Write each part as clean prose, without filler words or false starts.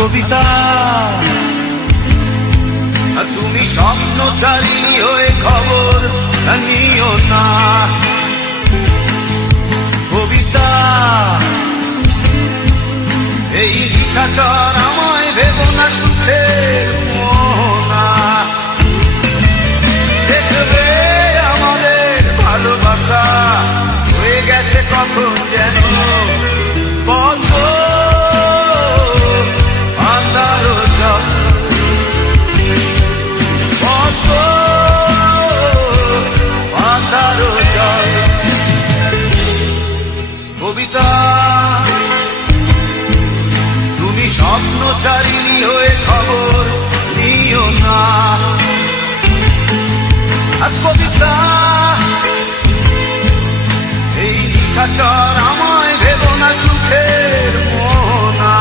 কবিতা তুমি স্বপ্নচারী হয়ে খবর নিও না। কবিতা এই নিশাচর আমায় ভেবো না সুখের মোহনা। দেখবে আমাদের ভালোবাসা হয়ে গেছে কখন যেন কত আন্ধার জল, কত আন্ধার জল। কবিতা তুমি স্বপ্নচারিণী হয়ে খবর নিও না। আর কবিতা এই নিশাচর আমায় ভেবো না সুখের মোহনা।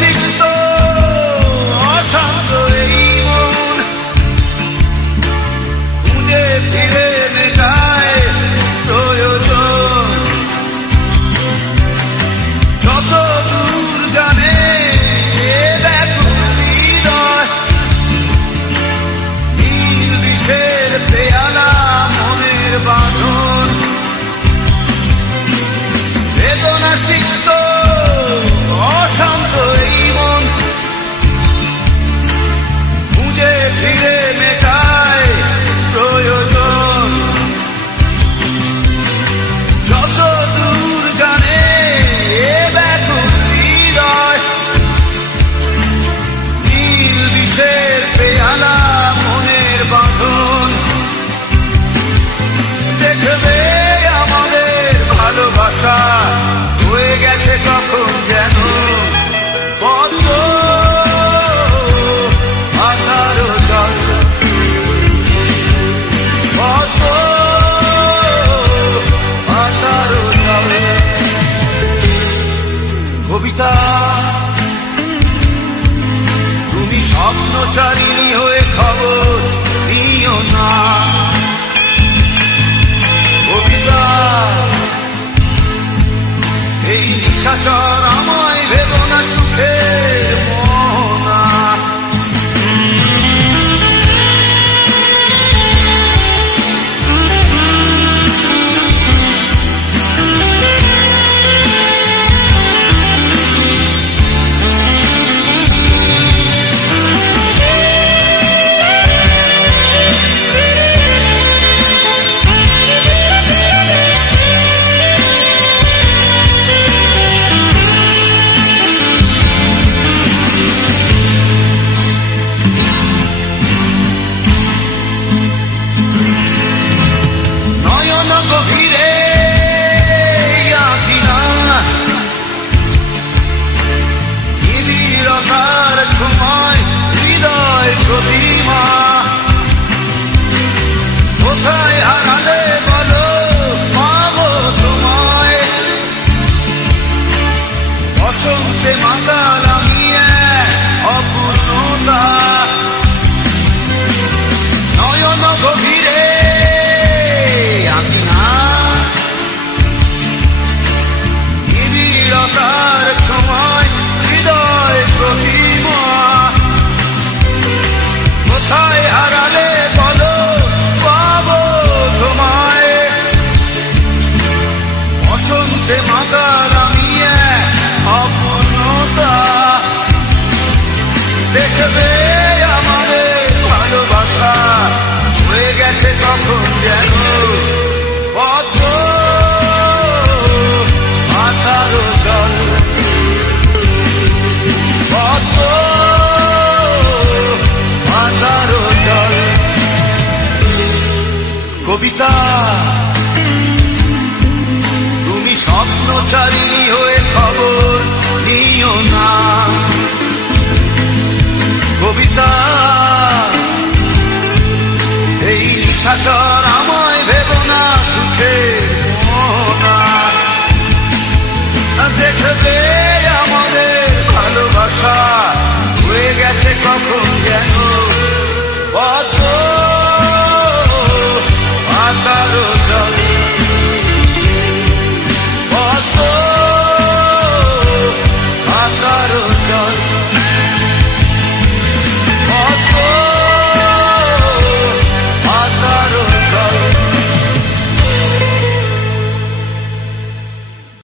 সিক্ত অশান্ত এই মন খুঁজে ফিরে মেটায় প্রয়োজন। যত দূর জানে ব্যাকুল হৃদয়, নীল বিষের পেয়ালা মনের বাঁধন। বেদনা সিক্ত অশান্ত এই মন খুঁজে ফিরে মেটায় প্রয়োজন। যত দূর জানে ব্যাকুল হৃদয়, নীল বিষের পেয়ালা মনের বাঁধন। দেখবে আমাদের ভালোবাসা হয়ে গেছে কখন যেন কত আধার জল, কত আধার জল। কবিতা তুমি স্বপ্নচারিণী হয়ে খবর নিও না। কবিতা এই নিশাচর আমায় ভেবো না সুখের মোহনা। গভীরে আঁকিনা নিবিড়তার ছোঁয়ায় হৃদয় প্রতিমা। কোথায় হারালে বলো পাবো তোমায়, বসন্তে মাতাল আমি অপূর্ণতা। নয়ন গভীরে তার ছোঁয়ায় হৃদয় প্রতিমা। কোথায় হারালে বলো পাবো তোমায়, বসন্তে মাতাল আমি অপূর্ণতা। দেখবে আমাদের ভালোবাসা হয়ে গেছে কখন যেন কত আধার জল, কত আধার জল। কবিতা